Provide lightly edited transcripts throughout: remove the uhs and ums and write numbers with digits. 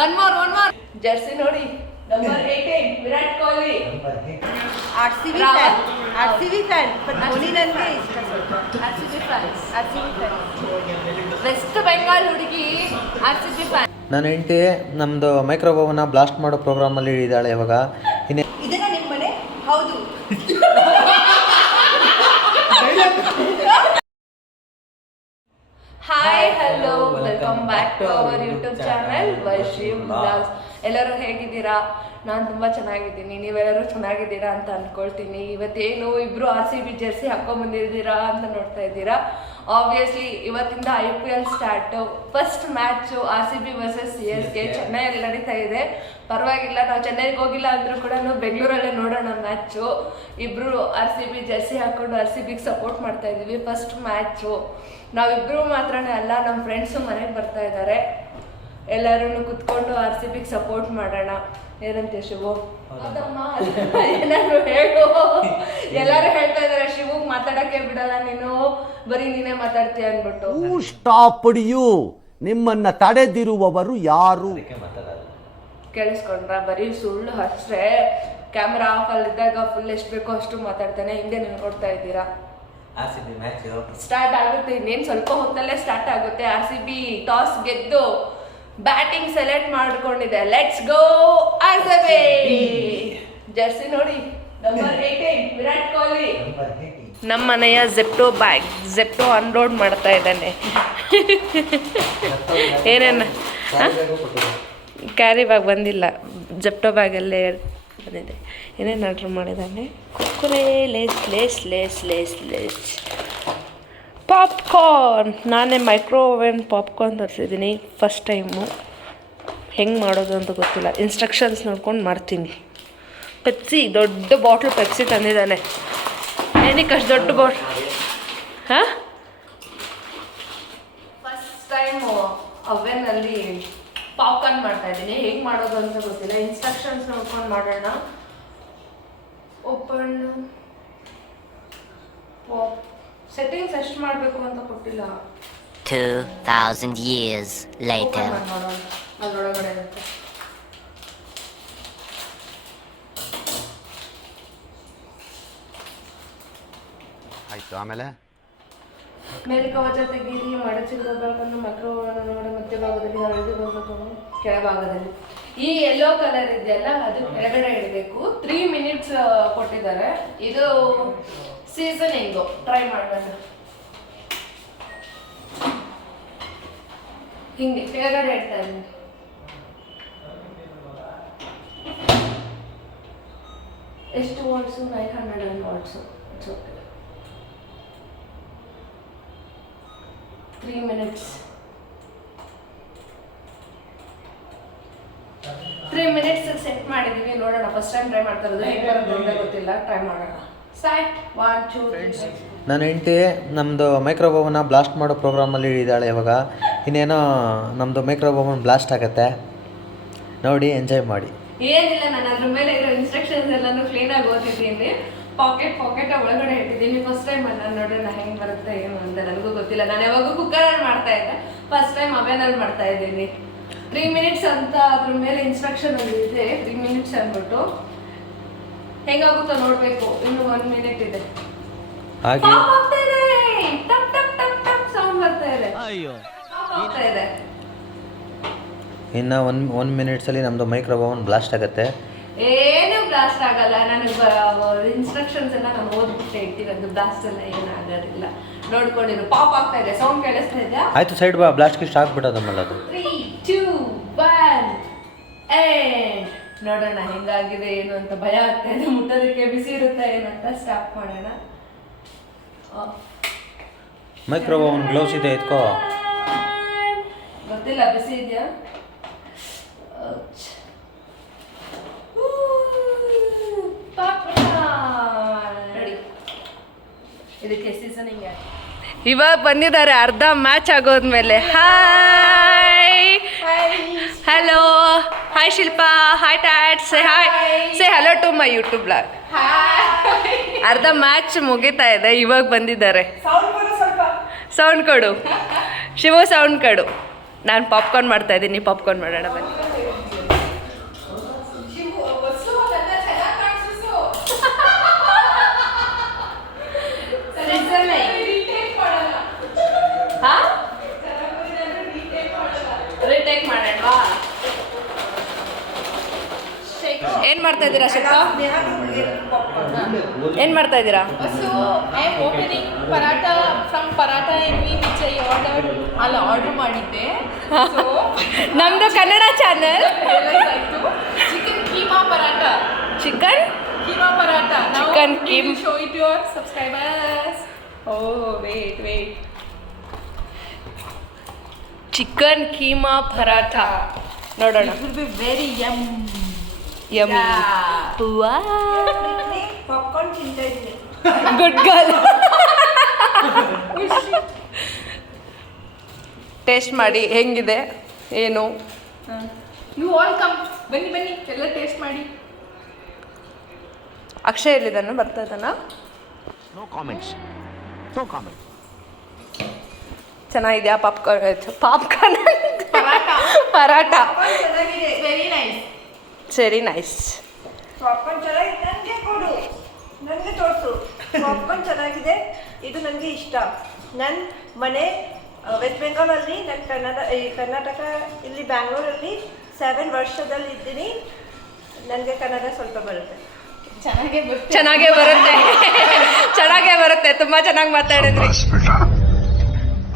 One more Jersey ನೋಡಿ number 18 Virat Kohli. RCB fan but Dhoni ನನಗೆ ಇಷ್ಟ ಸ್ವಲ್ಪ. RCB fan. ವೆಸ್ಟ್ ಬೆಂಗಾಲ್ ಹುಡುಗಿ RCB fan. ನನ್ನ ಹೆಂಡತಿ ನಮ್ಮದು ಮೈಕ್ರೋವೇವ್ನ ಬ್ಲಾಸ್ಟ್ ಮಾಡೋ ಪ್ರೋಗ್ರಾಮಲ್ಲಿ ಇದ್ದಾಳೆ ಇವಾಗ. ಇದನ್ನ ನಿಮ್ಮ ಮನೆ? ಹೌದು. Hi hello welcome back to our YouTube channel Vaishi vlogs. ಎಲ್ಲರೂ ಹೇಗಿದ್ದೀರಾ? ನಾನು ತುಂಬ ಚೆನ್ನಾಗಿದ್ದೀನಿ, ನೀವೆಲ್ಲರೂ ಚೆನ್ನಾಗಿದ್ದೀರಾ ಅಂತ ಅಂದ್ಕೊಳ್ತೀನಿ. ಇವತ್ತೇನು ಇಬ್ರು RCB ಜರ್ಸಿ ಹಾಕೊಂಡ್ಬಂದಿದ್ದೀರಾ ಅಂತ ನೋಡ್ತಾ ಇದ್ದೀರಾ. ಆಬ್ವಿಯಸ್ಲಿ ಇವತ್ತಿಂದ IPL start. First match RCB versus CSK ಚೆನ್ನೈಯಲ್ಲಿ ನಡೀತಾ ಇದೆ. ಪರವಾಗಿಲ್ಲ, ನಾವು ಚೆನ್ನೈಗೆ ಹೋಗಿಲ್ಲ ಅಂದರೂ ಕೂಡ ಬೆಂಗಳೂರಲ್ಲೇ ನೋಡೋಣ ಮ್ಯಾಚು. ಇಬ್ಬರು RCB ಜರ್ಸಿ ಹಾಕ್ಕೊಂಡು RCBಗೆ ಸಪೋರ್ಟ್ ಮಾಡ್ತಾ ಇದ್ದೀವಿ. ಫಸ್ಟ್ ಮ್ಯಾಚು ನಾವಿಬ್ಬರು ಮಾತ್ರನೇ ಅಲ್ಲ, ನಮ್ಮ ಫ್ರೆಂಡ್ಸು ಮನೆಗೆ ಬರ್ತಾ ಇದ್ದಾರೆ. ಎಲ್ಲರೂ ಕುತ್ಕೊಂಡು RCBಗೆ ಸಪೋರ್ಟ್ ಮಾಡೋಣ. ಏನಂತೆ ಶಿವು? ಏನಾದ್ರು ಹೇಳು. ಎಲ್ಲರೂ ಹೇಳ್ತಾ ಇದಾರೆ ಶಿವುಗ್ ಮಾತಾಡಕ್ಕೆ ಬಿಡಲ್ಲ, ನೀನು ಬರೀ ನೀನೇ ಮಾತಾಡ್ತೀಯ ಅನ್ಬಿಟ್ಟು. ಸ್ಟಾಪ್ ಯು, ನಿಮ್ಮನ್ನ ತಡೆದಿರುವವರು ಯಾರು? ಕೇಳಿಸ್ಕೊಂಡ್ರ? ಬರೀ ಸುಳ್ಳು ಅಷ್ಟೇ. ಕ್ಯಾಮ್ರಾ ಆಫ್ ಅಲ್ಲಿದ್ದಾಗ ಫುಲ್ ಎಷ್ಟು ಬೇಕೋ ಅಷ್ಟು ಮಾತಾಡ್ತಾನೆ. ಹಿಂದೆ ನೀವು ನೋಡ್ತಾ ಇದ್ದೀರಾ. ಸ್ಟಾರ್ಟ್ ಆಗುತ್ತೆ, ಇನ್ನೇನು ಸ್ವಲ್ಪ ಹೊತ್ತಲ್ಲೇ ಸ್ಟಾರ್ಟ್ ಆಗುತ್ತೆ. RCB ಟಾಸ್ ಗೆದ್ದು ಬ್ಯಾಟಿಂಗ್ ಸೆಲೆಕ್ಟ್ ಮಾಡ್ಕೊಂಡಿದೆ. Let's go RCB. ಜರ್ಸಿ ನೋಡಿ ನಂಬರ್ 18 ವಿರಾಟ್ ಕೊಹ್ಲಿ. ನಮ್ಮ ಮನೆಯ ಜೆಪ್ಟೋ ಅನ್ಲೋಡ್ ಮಾಡ್ತಾ ಇದ್ದಾನೆ. ಏನೇನು ಕ್ಯಾರಿ ಬ್ಯಾಗ್ ಬಂದಿಲ್ಲ, ಜೆಪ್ಟೋ ಬ್ಯಾಗಲ್ಲೇ ಬಂದಿದೆ. ಏನೇನು ಆರ್ಡ್ರ್ ಮಾಡಿದ್ದಾನೆ? Kurkure, Lay's popcorn. ನಾನೇ ಮೈಕ್ರೋವೇವ್ ಪಾಪ್ಕಾರ್ನ್ ತರಿಸಿದ್ದೀನಿ ಫಸ್ಟ್ ಟೈಮು. ಹೆಂಗೆ ಮಾಡೋದು ಅಂತ ಗೊತ್ತಿಲ್ಲ, ಇನ್ಸ್ಟ್ರಕ್ಷನ್ಸ್ ನೋಡ್ಕೊಂಡು ಮಾಡ್ತೀನಿ. ಪೆಪ್ಸಿ, ದೊಡ್ಡ ಬಾಟ್ಲ್ ಪೆಪ್ಸಿ ತಂದಿದ್ದಾನೆ. ಏನಕ್ಕೆ ಅಷ್ಟು ದೊಡ್ಡ ಬಾಟ್ಲ್? ಹಾಂ, ಫಸ್ಟ್ ಟೈಮು ಅವೆನಲ್ಲಿ ಪಾಪ್ಕಾರ್ನ್ ಮಾಡ್ತಾಯಿದ್ದೀನಿ. ಹೇಗೆ ಮಾಡೋದು ಅಂತ ಗೊತ್ತಿಲ್ಲ, ಇನ್ಸ್ಟ್ರಕ್ಷನ್ಸ್ ನೋಡ್ಕೊಂಡು ಮಾಡೋಣ. ಓಪನ್ ಪಾಪ್ ಸೆಟ್ಟಿಂಗ್ಸ್ ಎಷ್ಟು ಮಾಡಬೇಕು ಅಂತ ಕೊಟ್ಟಿಲ್ಲ. 2000 years later. ಅದರೊಳಗಡೆ ಇರುತ್ತೆ. ಆಯ್ತು, ಆಮೇಲೆ ಮೇಲ್ಕವಚ ತೆಗೀರಿ, ಮಡಚಿಡಬೇಕನ್ನು ಮೈಕ್ರೋವೇವ್ನೊಳಗಡೆ ಮಧ್ಯ ಭಾಗದಲ್ಲಿ ಹಳದಿ ಬರಬೇಕು, ಕೆಳಭಾಗದಲ್ಲಿ ಈ ಯೆಲ್ಲೋ ಕಲರ್ ಇದೆಯಲ್ಲ ಅದು ಕೆಳಗಡೆ ಇಡಬೇಕು. 3 ಮಿನಿಟ್ಸ್ ಕೊಟ್ಟಿದ್ದಾರೆ. ಇದು ಸೀಸನಿಂಗು, ಟ್ರೈ ಮಾಡೋಣ. ಹಿಂಗೆ ಕೆಳಗಡೆ ಇಡ್ತಾ ಇದ್ದೀನಿ. ಎಷ್ಟು watts? 900 watts. It's okay. 3 minutes. 3 minutes set ಮಾಡಿದ್ದೀವಿ. ನೋಡೋಣ, ಫಸ್ಟ್ ಟೈಮ್ ಟ್ರೈ ಮಾಡ್ತಾ ಇರೋದು. ಹೇಗೆ ಬರುತ್ತೆ ಅಂತ ಗೊತ್ತಿಲ್ಲ, ಟ್ರೈ ಮಾಡೋಣ. ಸ್ಟಾರ್ಟ್ 1 2 3. ನನ್ನ ಹೆಂಡತಿ ನಮ್ಮದು ಮೈಕ್ರೋವೇವ್ನ ಬ್ಲಾಸ್ಟ್ ಮಾಡೋ ಪ್ರೋಗ್ರಾಮಲ್ಲಿ ಇದ್ದಾಳೆ ಇವಾಗ. ಇನ್ನೇನೋ ನಮ್ಮದು ಮೈಕ್ರೋವೇವ್ನ ಬ್ಲಾಸ್ಟ್ ಆಗುತ್ತೆ, ನೋಡಿ ಎಂಜಾಯ್ ಮಾಡಿ. ಏನಿಲ್ಲ, ನಾನು ಅದ್ರ ಮೇಲೆ ಇರೋ ಇನ್ಸ್ಟ್ರಕ್ಷನ್ಸ್ ಎಲ್ಲಾನು ಕ್ಲೀನಾಗಿ ಓದಿದ್ದೀನಿ. ಪಾಕೆಟ್ ಒಳಗಡೆ ಇಟ್ಟಿದ್ದೀನಿ. ಫಸ್ಟ್ ಟೈಮ್ ನಾನು ನೋಡೋಣ ಹೆಂಗೆ ಬರುತ್ತೆ ಏನು ಅಂತ. ನನಗೂ ಗೊತ್ತಿಲ್ಲ, ನಾನು ಯಾವಾಗ ಕುಕ್ಕರಲ್ಲಿ ಮಾಡ್ತಾ ಇದ್ದೆ, ಫಸ್ಟ್ ಟೈಮ್ ಅವೆನಲ್ಲಿ ಮಾಡ್ತಾ ಇದ್ದೀನಿ. 3 ಮಿನಿಟ್ಸ್ ಅಂತ ಅದ್ರ ಮೇಲೆ ಇನ್ಸ್ಟ್ರಕ್ಷನ್ ಇದೆ. 3 ಮಿನಿಟ್ಸ್ ಅಂದ್ಬಿಟ್ಟು ಹೆಂಗಾಗುತ್ತೋ ನೋಡಬೇಕು. ಇನ್ನು 1 ಮಿನಿಟ್ ಇದೆ. ಹಾಗೆ ಟಪ್ ಟಪ್ ಟಪ್ ಟಪ್ ಸೌಂಡ್ ಬರ್ತಾ ಇದೆ. ಇನ್ನು 1 ಮಿನಿಟ್ಸಲ್ಲಿ ನಮ್ಮದು ಮೈಕ್ರೋವೇವ್ನ ಬ್ಲಾಸ್ಟ್ ಆಗುತ್ತೆ. ಏನು ಬ್ಲಾಸ್ಟ್ ಆಗಲ್ಲ. ನನಗೆ ಇನ್ಸ್ಟ್ರಕ್ಷನ್ಸ್ ಎಲ್ಲ ನಾನು ಓದ್ಬಿಟ್ಟೆ ಇಟ್ಟಿರೋದು. ಬ್ಲಾಸ್ಟ್ ಎಲ್ಲ ಏನಾಗೋದಿಲ್ಲ. ನೋಡ್ಕೊಂಡಿರು. ಪಾಪ್ ಆಗ್ತಾ ಇದೆ, ಸೌಂಡ್ ಕೇಳಿಸ್ತಾ ಇದೆಯಾ? ಆಯಿತು, ಸೈಡ್ ಬಾ. ಬ್ಲಾಸ್ಟ್ಗೆ ಸ್ಟಾಕ್ ಬಿಡೋದಮ್ಮಲ್ಲ ಅದು. 3 2 1 and ನೋಡೋಣ ಹೆಂಗಾಗಿದೆ ಏನು ಅಂತ. ಭಯ ಆಗ್ತಾ ಇದೆ, ಮುಟ್ಟೋದಕ್ಕೆ ಬಿಸಿ ಇರುತ್ತೆ ಏನು ಅಂತ. ಸ್ಟಾಪ್ ಮಾಡೋಣ. ಮೈಕ್ರೋವೇವ್ನ ಗ್ಲೌಸ್ ಇದೆ, ಎತ್ಕೋ. ಗೊತ್ತಿಲ್ಲ, ಬಿಸಿ ಇದೆಯಾ? ನೋಡಿ, ಇದಕ್ಕೆ ಸೀಸನಿಂಗ್ ಇವಾಗ ಬಂದಿದ್ದಾರೆ. ಅರ್ಧ ಮ್ಯಾಚ್ ಆಗೋದ್ಮೇಲೆ. Hi, hello, hi Shilpa, hi ಟ್ಯಾಟ್, say hi, say hello to my YouTube blog. ಅರ್ಧ ಮ್ಯಾಚ್ ಮುಗಿತಾ ಇದೆ, ಇವಾಗ ಬಂದಿದ್ದಾರೆ. ಸೌಂಡ್ ಕೊಡು ಶಿವು, ಸೌಂಡ್ ಕೊಡು. ನಾನು ಪಾಪ್ಕಾರ್ನ್ ಮಾಡ್ತಾ ಇದ್ದೀನಿ. ಪಾಪ್ಕಾರ್ನ್ ಮಾಡೋಣ ಬನ್ನಿ. ಅಲ್ವಾ? ಏನ್ ಮಾಡ್ತಾ ಇದ್ದೀರಾ ಶಿಲ್ಪ? ಏನ್ ಮಾಡ್ತಾ ಇದ್ದೀರಾ? So I am opening paratha from paratha and me which I order ಮಾಡಿದ್ದೆ. So ನಮ್ದು ಕನ್ನಡ ಚಾನಲ್ realize ಆಯ್ತು chicken keema paratha. Chicken Keema paratha. Now Chicken we keema. will show it to your subscribers. Oh wait. Chicken keema paratha ನೋಡೋಣ. It will be very yum. Yummy. Popcorn ತಿಂತಾ ಇದ್ದೀನಿ. Good girl. Taste ಮಾಡಿ ಹೆಂಗಿದೆ ಏನು. You all come. ಬನ್ನಿ ಎಲ್ಲ taste ಮಾಡಿ. ಅಕ್ಷಯ್ ಎಲ್ಲಿದ್ದಾನೆ? ಬರ್ತಾ ಇದ್ದಾನ? No comments. No comments. ಚೆನ್ನಾಗಿದೆಯಾ ಪಾಪ್ಕಾರ್ನ್ ಪರಾಠ? ಚೆನ್ನಾಗಿದೆ. Very nice. ಸರಿ ನೈಸ್. ಪಾಪ್ಕಾರ್ನ್ ಚೆನ್ನಾಗಿದೆ. ನನಗೆ ಕೊಡು, ನನಗೆ ತೋರಿಸು. ಪಾಪ್ಕಾರ್ನ್ ಚೆನ್ನಾಗಿದೆ, ಇದು ನನಗೆ ಇಷ್ಟ. ನನ್ನ ಮನೆ ವೆಸ್ಟ್ ಬೆಂಗಾಲಲ್ಲಿ, ನನ್ನ ಕರ್ನಾಟಕ ಇಲ್ಲಿ ಬ್ಯಾಂಗ್ಳೂರಲ್ಲಿ 7 ವರ್ಷದಲ್ಲಿ ಇದ್ದೀನಿ. ನನಗೆ ಕನ್ನಡ ಸ್ವಲ್ಪ ಬರುತ್ತೆ. ಚೆನ್ನಾಗೇ ಬರುತ್ತೆ. ತುಂಬಾ ಚೆನ್ನಾಗಿ ಮಾತಾಡಿದ್ರಿ.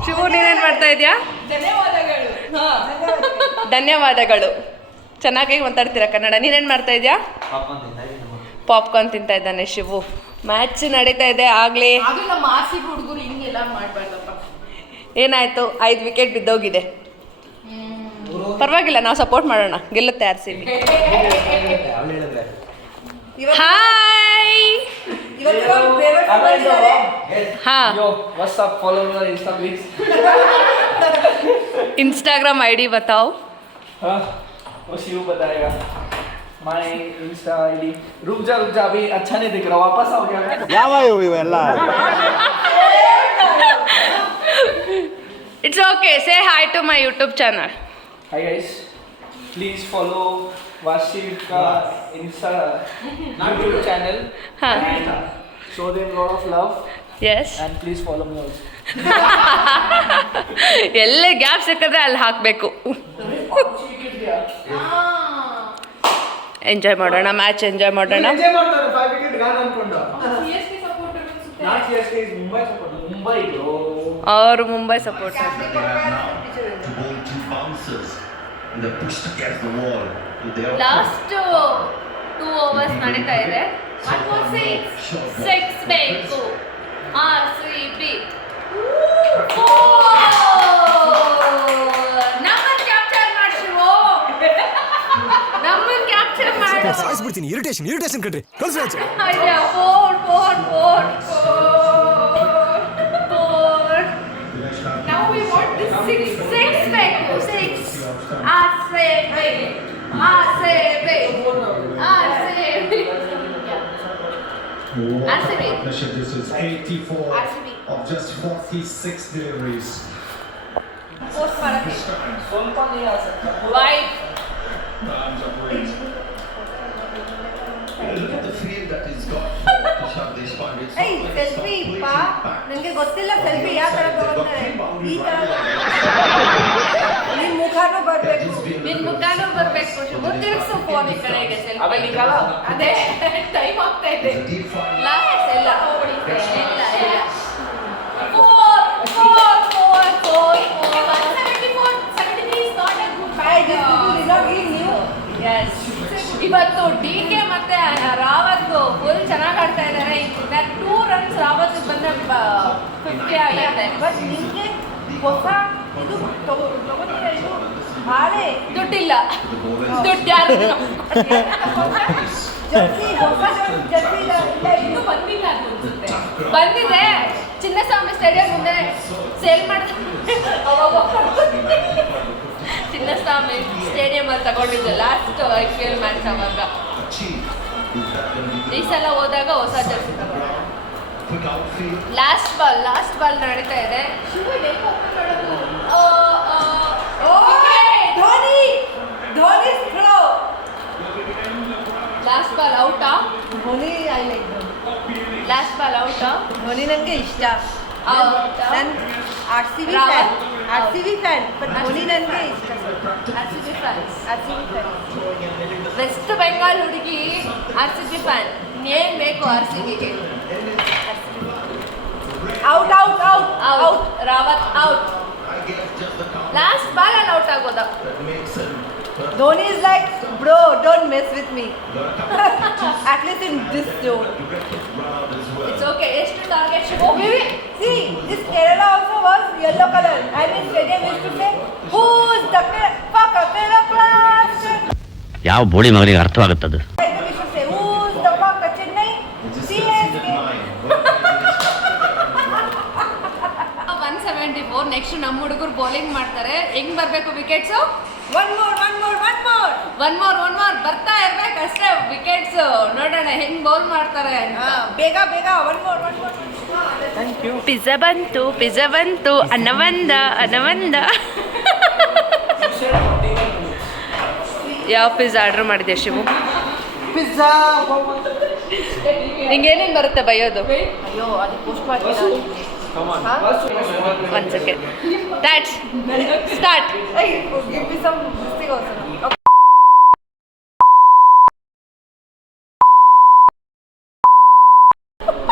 ಶಿವು ನೀನೇನ್ ಮಾಡ್ತಾ ಇದೀಯಾ? ಧನ್ಯವಾದಗಳು. ಚೆನ್ನಾಗಿ ಮಾತಾಡ್ತೀರಾ ಕನ್ನಡ. ನೀನೇನ್ ಮಾಡ್ತಾ ಇದೀಯಾ? ಪಾಪ್ಕಾರ್ನ್ ತಿಂತಾ ಇದ್ದಾನೆ ಶಿವು. ಮ್ಯಾಚ್ ನಡೀತಾ ಇದೆ ಆಗ್ಲೇ. ಅದು ನಮ್ಮ ಆರ್‌ಸಿಬಿ ಹುಡುಗರು ಹಿಂಗೆಲ್ಲ ಮಾಡಬಾರ್ದಪ್ಪ. ಏನಾಯ್ತು? 5 ವಿಕೆಟ್ ಬಿದ್ದೋಗಿದೆ. ಪರವಾಗಿಲ್ಲ, ನಾವು ಸಪೋರ್ಟ್ ಮಾಡೋಣ, ಗೆಲ್ಲುತ್ತೆ RCB. ಹಾಯ್. ಹಾ, What's up? Follow me on Insta, please. Instagram ID बताओ. हाँ, वो शिव बताएगा. My Insta ID. रुक जा अभी अच्छा नहीं दिख रहा. वापस आओ क्या? ಯಾವ ಇವೆಲ್ಲ? It's okay. Say hi to my YouTube channel. Hi guys. Please follow Vashib का Insta YouTube channel हाँ. and show them lot of love Yes. and please follow me also. ಎಲ್ಲೇ ಗ್ಯಾಪ್ ಸಿಕ್ಕಿದ್ರೆ ಅಲ್ಲಿ ಹಾಕಬೇಕು. ಎಂಜಾಯ್ ಮಾಡೋಣ, ಮ್ಯಾಚ್ ಎಂಜಾಯ್ ಮಾಡೋಣ. Enjoy ಮಾಡ್ತಾರೆ 5 wicket gone ಅನ್ಕೊಂಡು. CSK supporter ಅನ್ಸುತ್ತೆ. Not CSK is Mumbai supporter. Mumbai bro. ಅವರು Mumbai support. To bowl 2 bouncers and they're pushed against the wall with their last 2 overs ನಡೀತಾ ಇದೆ. 6 ಬೇಕು RCB. ನಮ್ಮನ್ನು ಕ್ಯಾಪ್ಚರ್ ಮಾಡಿಸಿವೋ, ನಮ್ಮನ್ನು ಕ್ಯಾಪ್ಚರ್ ಮಾಡಿ ಸಾಯಿಸ್ಬಿಡ್ತೀನಿ. ಇರಿಟೇಷನ್ ಕಣ್ರಿ. ಕಳ್ಸಿ ಆಚೆ. ಅಯ್ಯೋ, 4. Now we want this 6. 6 ಬೇಕು. 6 RCB. partnership. This is 84 RCB. of just 46 deliveries. Post ಮಾಡಕ್ಕೆ This time, ಸ್ವಲ್ಪ नहीं आ सकता. White. arms are raised. Look at the field that is got for Tushar Deshpande. It's ಏಯ್, not like it's selfie completely ಪಾ, packed. ನನಗೆ ಗೊತ್ತಿಲ್ಲ selfie ಯಾವ ಥರ ತಗೊಳ್ತಾರೆ. ಈ ಥರ ನಿಮ್ಮ ಮುಖನೂ ಬರಬೇಕು. ನಿನ್ ಮುಖನೂ ಬರ್ಬೇಕು. ಶಿವು ತಿರ್ಗ್ಸು ಫೋನ್ ಈ ಕಡೆಗೆ. ಅಬೆ ನಿಕಾಲ. ಅದೇ ಟೈಮ್ ಆಗ್ತಾ ಇದೆ. It's a deep fire. Last ಎಲ್ಲ ಇಲ್ಲ 4. 174, 73 is not a good Hey, fight. this people did not give you. Yes. ಇವತ್ತು DK ಮತ್ತೆ ರಾವತ್ ಫುಲ್ ಚೆನ್ನಾಗಿ ಆಡ್ತಾ ಇದ್ದಾರೆ. 2 ರನ್ಸ್ ರಾವತ್ ಬಂದ್ರೆ 50 ಆಗುತ್ತೆ. ಬಟ್ ನಿಮಗೆ ಹೊಸ ಇದು ತಗೋತೀರ, ಇದು ಹಾಳೆ ದುಡ್ಡಿಲ್ಲ. ದುಡ್ಡು ಯಾರು ಜರ್ಸಿ, ಹೊಸ ಜರ್ಸಿ ಇಲ್ಲ ಇನ್ನೂ ಬಂದಿಲ್ಲ ಅದು ಅನ್ಸುತ್ತೆ. ಬಂದಿದೆ. ಚಿನ್ನಸ್ವಾಮಿ ಸ್ಟೇಡಿಯಂ ಮುಂದೆ ಸೇಲ್ ಮಾಡಿದ್ರೆ ಚಿನ್ನಸ್ವಾಮಿ ಸ್ಟೇಡಿಯಂ ಅಲ್ಲಿ ತಗೊಂಡಿದ್ದೆ ಲಾಸ್ಟ್ IPL ಮ್ಯಾಚ್. ಅವಾಗ ಈ ಸಲ ಹೋದಾಗ ಹೊಸ ಜರ್ಸಿ ತಗೊಂಡೆ. Quick outfield. ಲಾಸ್ಟ್ ಬಾಲ್ ನಡೀತಾ ಇದೆ. ಶಿವ ಬೇಕು open ಮಾಡೋದು. ಧೋನಿ ಥ್ರೋ. ಲಾಸ್ಟ್ ಬಾಲ್ ಔಟಾ? Dhoni I like Dhoni. Last ball ಔಟಾ? ಧೋನಿ ನನಗೆ ಇಷ್ಟ. ಔಟಾ? ನನ್ನ RCB Rawat. Fan. RCB fan but Dhoni ನನಗೆ ಇಷ್ಟ ಸ್ವಲ್ಪ RCB fans. RCB fan West Bengal ಹುಡುಗಿ RCB ಫ್ಯಾನ್. ಏನ್ ಬೇಕು RCBಗೆ? Out out out out. Rawat out. Last ball ಅಲ್ಲಿ ಔಟ್ ಆಗೋದ. Dhoni is like bro don't mess with me at least in this zone. It's okay. ಎಷ್ಟು target Shivu? See, this Kerala also was yellow color. I mean, stadium used to say, who's the Kerala blaster? ಯಾವ ಬೋಳಿ ಮಗನಿಗೆ ಅರ್ಥವಾಗುತ್ತದೆ? Like we should say, who's the Chennai? CSK. 174. Next ನಮ್ಮ ಹುಡುಗರು bowling ಮಾಡ್ತಾರೆ. ಹೆಂಗ್ ಬರ್ಬೇಕು wickets? One more. One more ಬರ್ತಾ ಇರ್ಬೇಕು ಅಷ್ಟೇ ವಿಕೆಟ್ಸ್. ನೋಡೋಣ ಹೆಂಗ್ ಬೌಲ್ ಮಾಡ್ತಾರೆ ಅಂತ. ಬೇಗ one more. ಪಿಜ್ಜಾ ಬಂತು ಅನ್ನ ಬಂದ. ಯಾವ ಪಿಜ್ಜಾ ಆರ್ಡರ್ ಮಾಡಿದೆ ಶಿವು? ಪಿಜ್ಜಾ ನಿಂಗೇನೇನು ಬರುತ್ತೆ ಬೈಯೋದು? ಅಯ್ಯೋ ಅದು ಪೋಸ್ಟ್ ಮಾಡ್ತೀನಿ. One second. Start. Hey, give me some this thing also. Okay.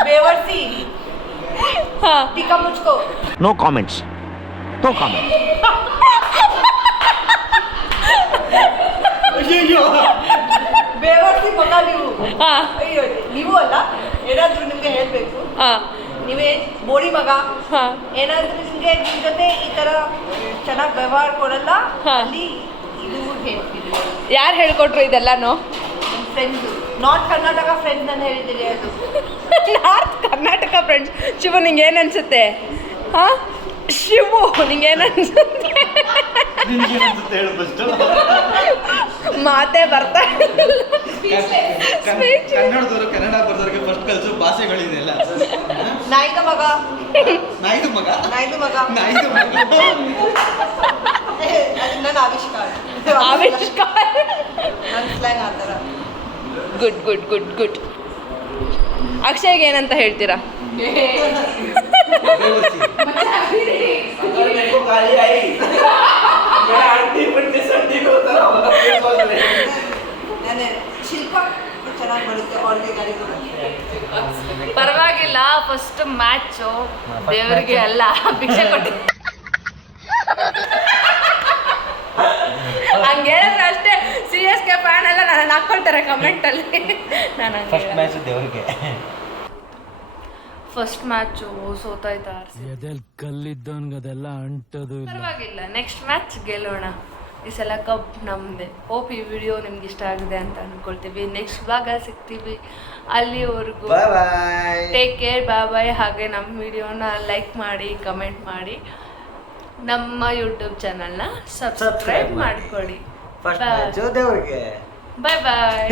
बेवर्सी टीका मुझको No comments. No comments. ಬೇವರ್ಸಿ ಮಗ ನೀವು. ಹಾಂ ಅಯ್ಯೋ ನೀವು ಅಲ್ಲ, ಏನಾದರೂ ನಿಮಗೆ ಹೇಳಬೇಕು. ಹಾಂ ನೀವೇ ಬೋಡಿ ಮಗ, ಹಾಂ ಏನಾದರೂ ನಿಮಗೆ ನಿಮ್ಮ ಜೊತೆ ಈ ಥರ ಚೆನ್ನಾಗಿ ವ್ಯವಹಾರ ಕೊಡಲ್ಲ, ಹಾ. ಅಲ್ಲಿ ಇದು ಹೇಳ್ತೀನಿ. ಯಾರು ಹೇಳ್ಕೊಟ್ರು ಇದೆಲ್ಲಾನು? ನನ್ನ ಫ್ರೆಂಡ್ಸು ನಾರ್ತ್ ಕರ್ನಾಟಕ ಫ್ರೆಂಡ್ಸ್ ನಾನು ಹೇಳಿದ್ದೀನಿ ಅದು. North Karnataka friends. ಶಿವು ನಿಂಗೆ ಏನು ಅನ್ಸುತ್ತೆ? ಹಾಂ ಶಿವು ನಿಂಗೆ ಏನು ಅನ್ಸುತ್ತೆ? ಮಾತೇ ಬರ್ತಾ ಕನ್ನಡದವರು ಕನ್ನಡ ಬರ್ದವ್ರಿಗೆ ಫಸ್ಟ್ ಕಲಿಸೋ ಭಾಷೆಗಳಿದೆಯಲ್ಲ. ನಾಯ್ದ ಮಗ ನಾಯ್ದು ಮಗ ಅದು ನನ್ನ ಆವಿಷ್ಕಾರ. ನನ್ನ ಸ್ಲ್ಯಾಂಗ್ ಆ ಥರ. ಗುಡ್. ಅಕ್ಷಯ್ಗೆ ಏನಂತ ಹೇಳ್ತೀರಾ? ನಾನೇ ಶಿಲ್ಪ ಚೆನ್ನಾಗಿ ಬರುತ್ತೆ ಅವ್ರಿಗೆ ಗಾಡಿ ಬರುತ್ತೆ. ಪರವಾಗಿಲ್ಲ. ಫಸ್ಟ್ ಮ್ಯಾಚು ದೇವರಿಗೆ ಅಲ್ಲ ಭಿಕ್ಷೆ ಕೊಟ್ಟು ಹಂಗೇಳಿದ್ರೆ ಅಷ್ಟೇ. CSK ಫ್ಯಾನ್ ಎಲ್ಲ ನನ್ನ ಹಾಕ್ಕೊಳ್ತಾರೆ ಕಮೆಂಟಲ್ಲಿ. ನಾನು ಫಸ್ಟ್ ಮ್ಯಾಚ್ ದೇವ್ರಿಗೆ. ಫಸ್ಟ್ ಮ್ಯಾಚು ಸೋತಾಯ್ತಾ? ಎದೆಲ್ ಕಲ್ಲಿದ್ದವನ್ಗೆ ಅದೆಲ್ಲ ಅಂಟದು ಇಲ್ಲ. ಪರವಾಗಿಲ್ಲ, ನೆಕ್ಸ್ಟ್ ಮ್ಯಾಚ್ ಗೆಲ್ಲೋಣ. ಈ ಸಲ ಕಪ್ ನಮ್ಮದೇ. ಹೋಪ್ ಈ ವಿಡಿಯೋ ನಿಮ್ಗೆ ಇಷ್ಟ ಆಗಿದೆ ಅಂತ ಅಂದ್ಕೊಳ್ತೀವಿ. ನೆಕ್ಸ್ಟ್ ಭಾಗ ಸಿಗ್ತೀವಿ. ಅಲ್ಲಿವರೆಗೂ ಬಾಯ್. ಟೇಕ್ ಕೇರ್, ಬಾಯ್. ಹಾಗೆ ನಮ್ಮ ವಿಡಿಯೋನ ಲೈಕ್ ಮಾಡಿ, ಕಮೆಂಟ್ ಮಾಡಿ, ನಮ್ಮ ಯೂಟ್ಯೂಬ್ ಚಾನಲ್ನ ಸಬ್ಸ್ಕ್ರೈಬ್ ಮಾಡ್ಕೊಳ್ಳಿ. ಫಸ್ಟ್ ಮ್ಯಾಚ್ ದೇವ್ರಿಗೆ. ಬಾಯ್.